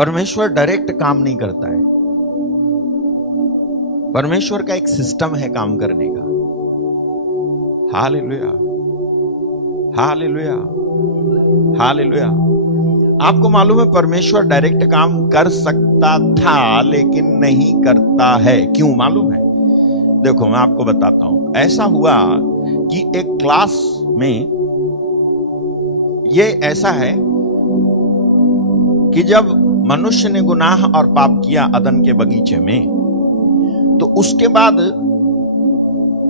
परमेश्वर डायरेक्ट काम नहीं करता है। परमेश्वर का एक सिस्टम है काम करने का। Hallelujah, hallelujah, hallelujah. आपको मालूम है परमेश्वर डायरेक्ट काम कर सकता था लेकिन नहीं करता है। क्यों मालूम है? देखो मैं आपको बताता हूं। ऐसा हुआ कि एक क्लास में ये ऐसा है कि जब मनुष्य ने गुनाह और पाप किया अदन के बगीचे में, तो उसके बाद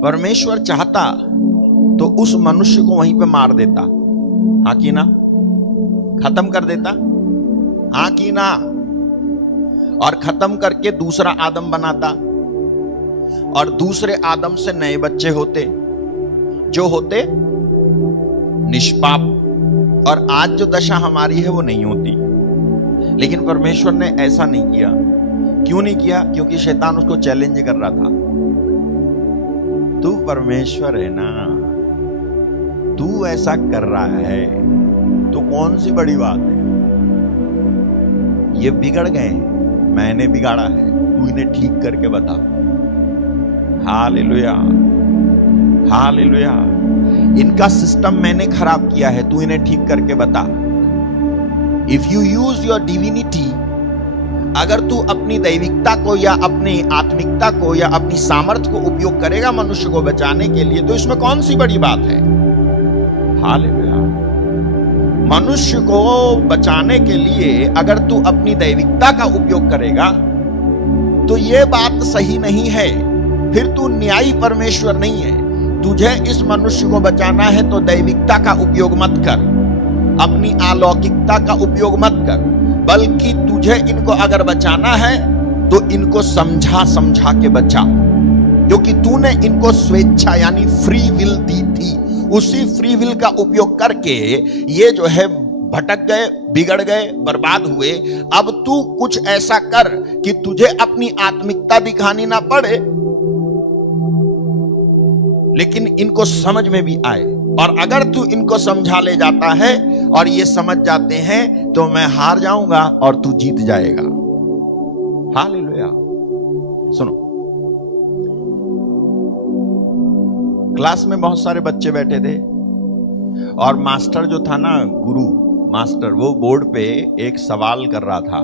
परमेश्वर चाहता तो उस मनुष्य को वहीं पे मार देता, हाँ कि ना? खत्म कर देता, हाँ कि ना? और खत्म करके दूसरा आदम बनाता और दूसरे आदम से नए बच्चे होते जो होते निष्पाप। और आज जो दशा हमारी है वो नहीं होती। लेकिन परमेश्वर ने ऐसा नहीं किया। क्यों नहीं किया? क्योंकि शैतान उसको चैलेंज कर रहा था। तू परमेश्वर है ना, तू ऐसा कर रहा है तो कौन सी बड़ी बात है? ये बिगड़ गए, मैंने बिगाड़ा है, तू इन्हें ठीक करके बता। Hallelujah, hallelujah. इनका सिस्टम मैंने खराब किया है, तू इन्हें ठीक करके बता। If you use your divinity, अगर तू अपनी दैविकता को या अपनी आत्मिकता को या अपनी सामर्थ्य को उपयोग करेगा मनुष्य को बचाने के लिए, तो इसमें कौन सी बड़ी बात है? हालेलुया। मनुष्य को बचाने के लिए अगर तू अपनी दैविकता का उपयोग करेगा तो यह बात सही नहीं है। फिर तू न्यायी परमेश्वर नहीं है। तुझे इस मनुष्य को बचाना है तो दैविकता का उपयोग मत कर, अपनी अलौकिकता का उपयोग मत कर, बल्कि तुझे इनको अगर बचाना है तो इनको समझा समझा के बचा, क्योंकि तूने इनको स्वेच्छा यानी फ्री विल दी थी। उसी फ्री विल का उपयोग करके ये जो है भटक गए, बिगड़ गए, बर्बाद हुए। अब तू कुछ ऐसा कर कि तुझे अपनी आत्मिकता दिखानी ना पड़े, लेकिन इनको समझ में भी आए। और अगर तू इनको समझा ले जाता है और ये समझ जाते हैं तो मैं हार जाऊंगा और तू जीत जाएगा। हालेलुया। सुनो, क्लास में बहुत सारे बच्चे बैठे थे और मास्टर जो था ना, गुरु मास्टर, वो बोर्ड पे एक सवाल कर रहा था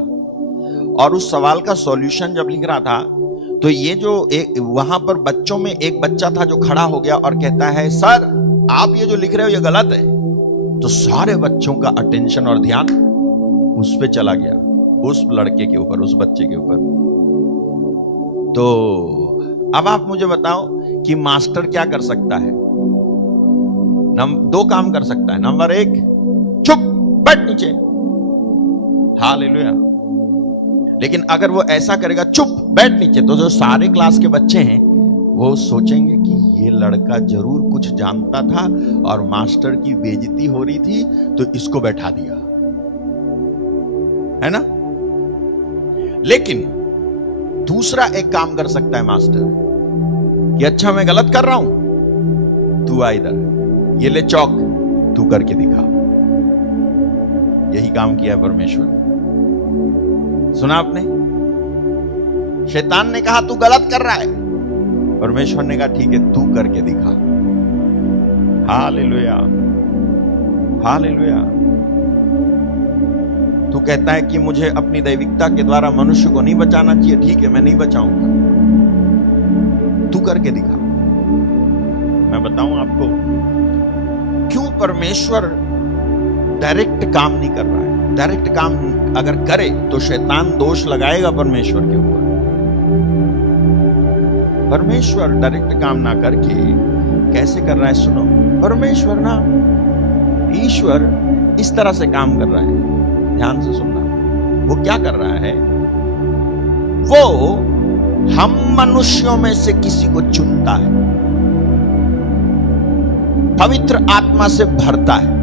और उस सवाल का सॉल्यूशन जब लिख रहा था तो ये जो एक वहां पर बच्चों में एक बच्चा था जो खड़ा हो गया और कहता है, सर आप ये जो लिख रहे हो ये गलत है। तो सारे बच्चों का अटेंशन और ध्यान उस पे चला गया, उस लड़के के ऊपर, उस बच्चे के ऊपर। तो अब आप मुझे बताओ कि मास्टर क्या कर सकता है? दो काम कर सकता है। नंबर एक, चुप बैठ नीचे। हालेलुया। लेकिन अगर वो ऐसा करेगा, चुप बैठ नीचे, तो जो सारे क्लास के बच्चे हैं वो सोचेंगे कि ये लड़का जरूर कुछ जानता था और मास्टर की बेइज्जती हो रही थी तो इसको बैठा दिया, है ना? लेकिन दूसरा एक काम कर सकता है मास्टर कि अच्छा मैं गलत कर रहा हूं, तू आ इधर, ये ले चौक, तू करके दिखा। यही काम किया परमेश्वर। सुना आपने? शैतान ने कहा तू गलत कर रहा है, परमेश्वर ने कहा ठीक है तू करके दिखा। Hallelujah, hallelujah. तू कहता है कि मुझे अपनी दैविकता के द्वारा मनुष्य को नहीं बचाना चाहिए, ठीक है मैं नहीं बचाऊंगा, तू करके दिखा। मैं बताऊं आपको क्यों परमेश्वर डायरेक्ट काम नहीं कर रहा है। डायरेक्ट काम अगर करे तो शैतान दोष लगाएगा परमेश्वर के ऊपर। परमेश्वर डायरेक्ट काम ना करके कैसे कर रहा है? सुनो, परमेश्वर ना, ईश्वर इस तरह से काम कर रहा है, ध्यान से सुनना। वो क्या कर रहा है? वो हम मनुष्यों में से किसी को चुनता है, पवित्र आत्मा से भरता है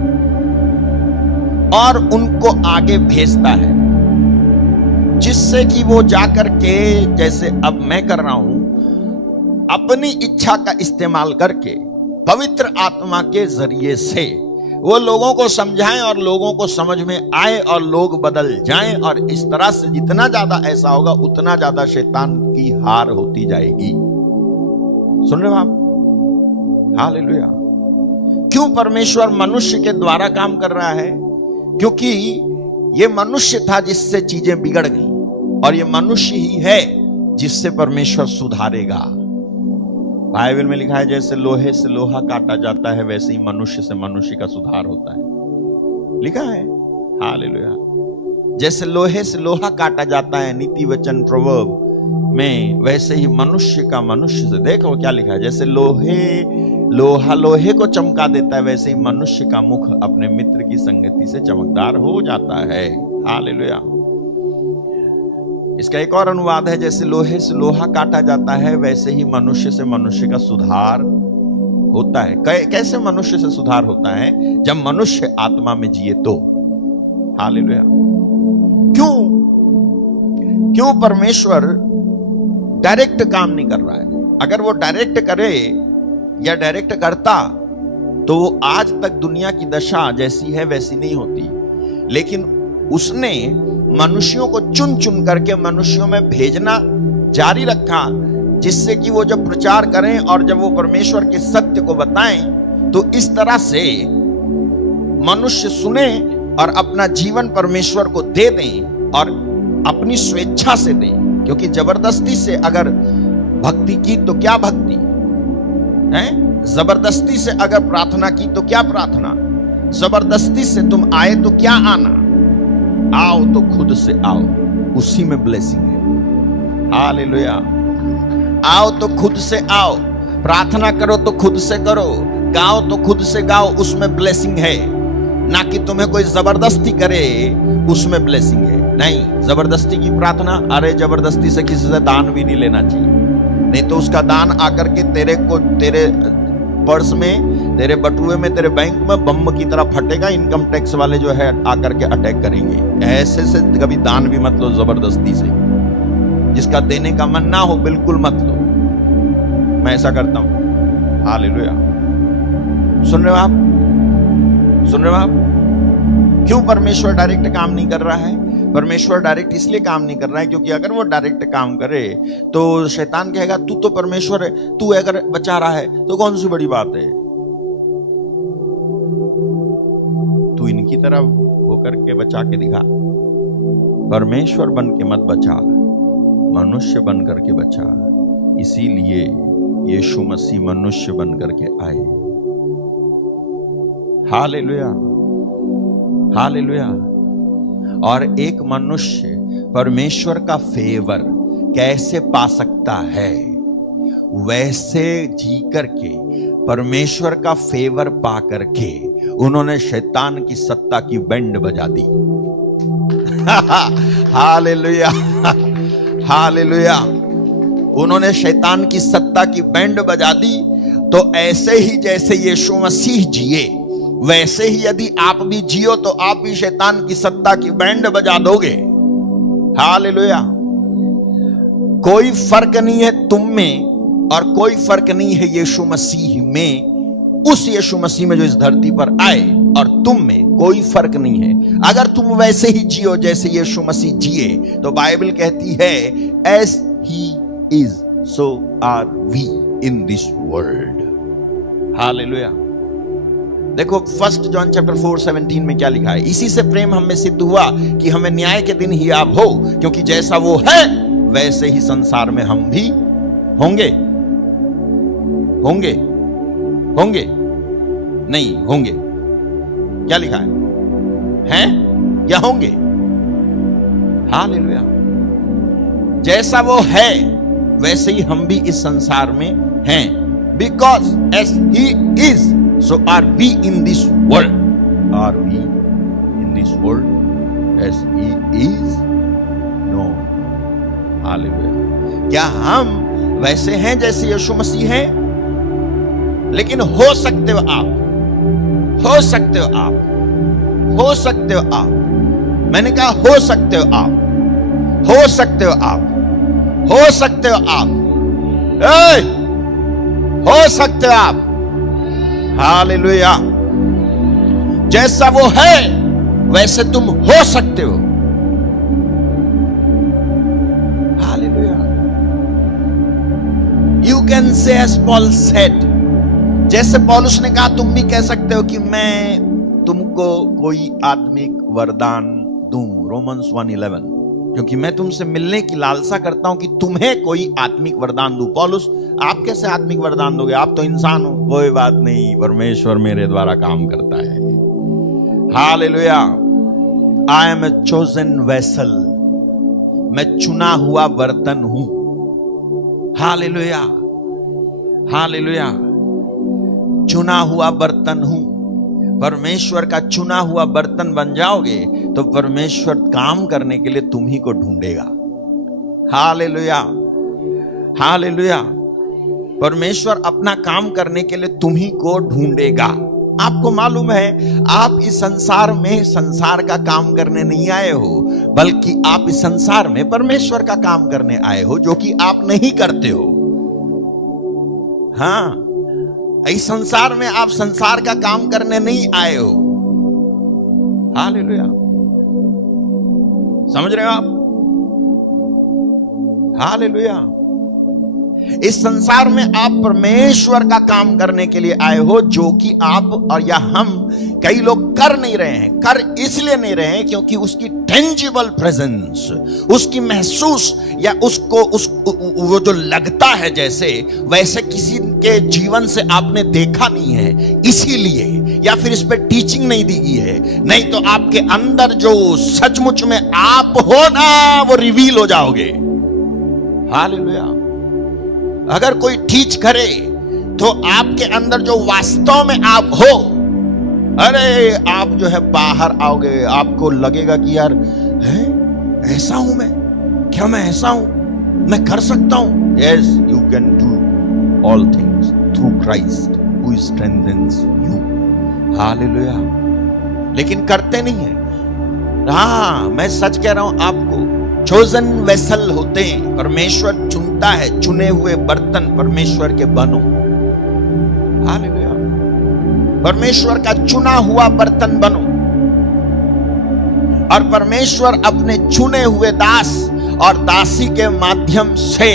और उनको आगे भेजता है, जिससे कि वो जाकर के, जैसे अब मैं कर रहा हूं, अपनी इच्छा का इस्तेमाल करके पवित्र आत्मा के जरिए से वो लोगों को समझाएं और लोगों को समझ में आए और लोग बदल जाएं, और इस तरह से जितना ज्यादा ऐसा होगा उतना ज्यादा शैतान की हार होती जाएगी। सुन रहे हो आप? हालेलुया। क्यों परमेश्वर मनुष्य के द्वारा काम कर रहा है? क्योंकि ये मनुष्य था जिससे चीजें बिगड़ गई, और ये मनुष्य ही है जिससे परमेश्वर सुधारेगा। बाइबल में लिखा है जैसे लोहे से लोहा काटा जाता है वैसे ही मनुष्य से मनुष्य का सुधार होता है। लिखा है हालेलुया। जैसे लोहे से लोहा काटा जाता है नीति वचन प्रोवर्ब में, वैसे ही मनुष्य का मनुष्य से। देखो क्या लिखा है, जैसे लोहा लोहे को चमका देता है वैसे ही मनुष्य का मुख अपने मित्र की संगति से चमकदार हो जाता है। हालेलुया। इसका एक और अनुवाद है, जैसे लोहे से लोहा काटा जाता है वैसे ही मनुष्य से मनुष्य का सुधार होता है। कैसे मनुष्य से सुधार होता है? जब मनुष्य आत्मा में जिए तो। हालेलुया। क्यों परमेश्वर डायरेक्ट काम नहीं कर रहा है? अगर वो डायरेक्ट करे या डायरेक्ट करता तो वो आज तक दुनिया की दशा जैसी है वैसी नहीं होती। लेकिन उसने मनुष्यों को चुन चुन करके मनुष्यों में भेजना जारी रखा, जिससे कि वो जब प्रचार करें और जब वो परमेश्वर के सत्य को बताएं तो इस तरह से मनुष्य सुने और अपना जीवन परमेश्वर को दे दें और अपनी स्वेच्छा से दें। क्योंकि जबरदस्ती से अगर भक्ति की तो क्या भक्ति है, जबरदस्ती से अगर प्रार्थना की तो क्या प्रार्थना, जबरदस्ती से तुम आए तो क्या आना। आओ तो खुद से आओ, उसी में ब्लेसिंग है। हालेलुया। आओ तो खुद से आओ, प्रार्थना करो तो खुद से करो, गाओ तो खुद से गाओ, उसमें ब्लेसिंग है। ना कि तुम्हें कोई जबरदस्ती करे उसमें ब्लेसिंग है। नहीं, जबरदस्ती की प्रार्थना, अरे जबरदस्ती से किसी से दान भी नहीं लेना चाहिए, नहीं तो उसका दान आकर के तेरे पर्स में, तेरे बटुए में, तेरे बैंक में बम की तरह फटेगा। इनकम टैक्स वाले जो है आकर के अटैक करेंगे। ऐसे से कभी दान भी मत लो जबरदस्ती से। जिसका देने का मन ना हो बिल्कुल मत लो। मैं ऐसा करता हूं। हालेलुया। सुन रहे हो आप? सुन रहे हो आप? क्यों परमेश्वर डायरेक्ट काम नहीं कर रहा है? परमेश्वर डायरेक्ट इसलिए काम नहीं कर रहा है क्योंकि अगर वो डायरेक्ट काम करे तो शैतान कहेगा तू तो परमेश्वर है, तू अगर बचा रहा है तो कौन सी बड़ी बात है, तू इनकी तरह होकर के बचा के दिखा। परमेश्वर बन के मत बचा, मनुष्य बन करके बचा। इसीलिए यीशु मसीह मनुष्य बन करके आए। Hallelujah, hallelujah. और एक मनुष्य परमेश्वर का फेवर कैसे पा सकता है? वैसे जी करके, परमेश्वर का फेवर पा करके उन्होंने शैतान की सत्ता की बैंड बजा दी। Hallelujah, hallelujah. उन्होंने शैतान की सत्ता की बैंड बजा दी। तो ऐसे ही जैसे यीशु मसीह जिए वैसे ही यदि आप भी जियो तो आप भी शैतान की सत्ता की बैंड बजा दोगे। हालेलुया। कोई फर्क नहीं है तुम में और कोई फर्क नहीं है यीशु मसीह में। उस यीशु मसीह में जो इस धरती पर आए और तुम में कोई फर्क नहीं है। अगर तुम वैसे ही जियो जैसे यीशु मसीह जिए तो बाइबल कहती है as he is so are we in this world. Hallelujah. देखो 1 जॉन चैप्टर 4:17 में क्या लिखा है, इसी से प्रेम हम में सिद्ध हुआ कि हमें न्याय के दिन ही आप हो, क्योंकि जैसा वो है वैसे ही संसार में हम भी होंगे। होंगे, होंगे नहीं होंगे। क्या लिखा है? हैं या होंगे? हालेलुया। जैसा वो है वैसे ही हम भी इस संसार में हैं। Because as he is so are we in this world? Are we in this world as he is? No. Hallelujah. क्या हम वैसे हैं जैसे यीशु मसीह है? लेकिन हो सकते हो आप, हो सकते हो आप, हो सकते हो आप। मैंने कहा हो सकते हो आप, हो सकते हो आप, हो सकते हो आप, हो सकते हो आप। हालेलुया। जैसा वो है वैसे तुम हो सकते हो। Hallelujah. You can say as Paul said, जैसे पौलुस ने कहा तुम भी कह सकते हो कि मैं तुमको कोई आत्मिक वरदान दूं, रोमन्स 1:11, क्योंकि मैं तुमसे मिलने की लालसा करता हूं कि तुम्हें कोई आत्मिक वरदान दूं। पौलुस, आप कैसे आत्मिक वरदान दोगे? आप तो इंसान हो। कोई बात नहीं, परमेश्वर मेरे द्वारा काम करता है। Hallelujah. I am a chosen vessel, मैं चुना हुआ बर्तन हूं। Hallelujah, hallelujah. चुना हुआ बर्तन हूं। परमेश्वर का चुना हुआ बर्तन बन जाओगे तो परमेश्वर काम करने के लिए तुम ही को ढूंढेगा। Hallelujah, hallelujah. परमेश्वर अपना काम करने के लिए तुम ही को ढूंढेगा। आपको मालूम है, आप इस संसार में संसार का काम करने नहीं आए हो, बल्कि आप इस संसार में परमेश्वर का काम करने आए हो, जो कि आप नहीं करते हो। हाँ, इस संसार में आप संसार का काम करने नहीं आए हो। हालेलुया। समझ रहे हो आप? हालेलुया। इस संसार में आप परमेश्वर का काम करने के लिए आए हो, जो कि आप और या हम कई लोग कर नहीं रहे हैं। कर इसलिए नहीं रहे हैं क्योंकि उसकी टेंजिबल प्रेजेंस, उसकी महसूस या उसको वो जो लगता है जैसे वैसे किसी के जीवन से आपने देखा नहीं है, इसीलिए। या फिर इस पे टीचिंग नहीं दी गई है। नहीं तो आपके अंदर जो सचमुच में आप हो ना, वो रिवील हो जाओगे। हालेलुया। अगर कोई टीच करे तो आपके अंदर जो वास्तव में आप हो, अरे आप जो है बाहर आओगे, आपको लगेगा कि यार है ऐसा हूं मैं, क्या मैं ऐसा हूं, मैं कर सकता हूं। Yes, you can do all things through Christ who strengthens you. Hallelujah. लेकिन करते नहीं है। हाँ, मैं सच कह रहा हूं आपको, चोजन वेसल होते हैं। परमेश्वर चुनता है, चुने हुए बर्तन परमेश्वर के बनो। हालेलुया। परमेश्वर का चुना हुआ बर्तन बनो, और परमेश्वर अपने चुने हुए दास और दासी के माध्यम से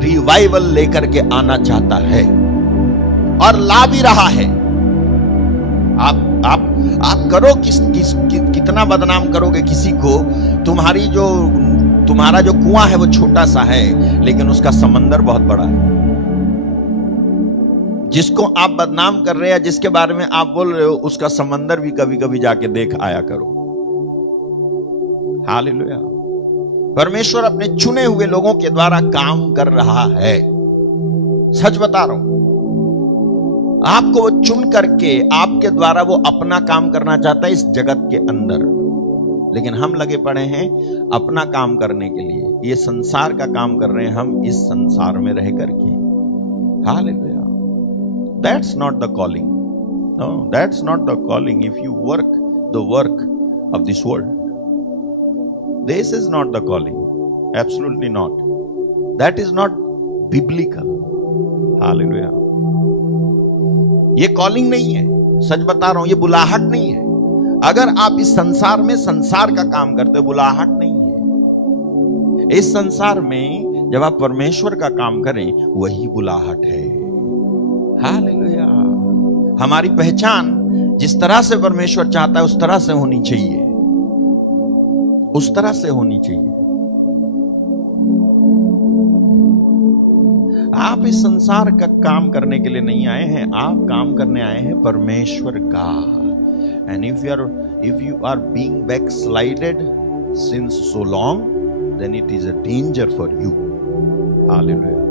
रिवाइवल लेकर के आना चाहता है, और ला भी रहा है। आप करो कितना बदनाम करोगे किसी को। तुम्हारा जो कुआं है वो छोटा सा है, लेकिन उसका समंदर बहुत बड़ा है। जिसको आप बदनाम कर रहे हैं, जिसके बारे में आप बोल रहे हो, उसका समंदर भी कभी कभी जाके देख आया करो। हालेलुया। परमेश्वर अपने चुने हुए लोगों के द्वारा काम कर रहा है। सच बता रहा हूं, आपको वो चुन करके आपके द्वारा वो अपना काम करना चाहता है इस जगत के अंदर। लेकिन हम लगे पड़े हैं अपना काम करने के लिए। ये संसार का काम कर रहे हैं हम इस संसार में रह करके। Hallelujah. That's not the calling. No, that's not the calling. If you work the work of this world, this is not the calling. Absolutely not. That is not biblical. Hallelujah. ये कॉलिंग नहीं है। सच बता रहा हूं, ये बुलाहट नहीं है। अगर आप इस संसार में संसार का काम करते हो, बुलाहट नहीं है। इस संसार में जब आप परमेश्वर का काम करें, वही बुलाहट है। हालेलुया। हमारी पहचान जिस तरह से परमेश्वर चाहता है उस तरह से होनी चाहिए, उस तरह से होनी चाहिए। आप इस संसार का काम करने के लिए नहीं आए हैं, आप काम करने आए हैं परमेश्वर का। And if you are being backslided since so long, then it is a danger for you. Hallelujah.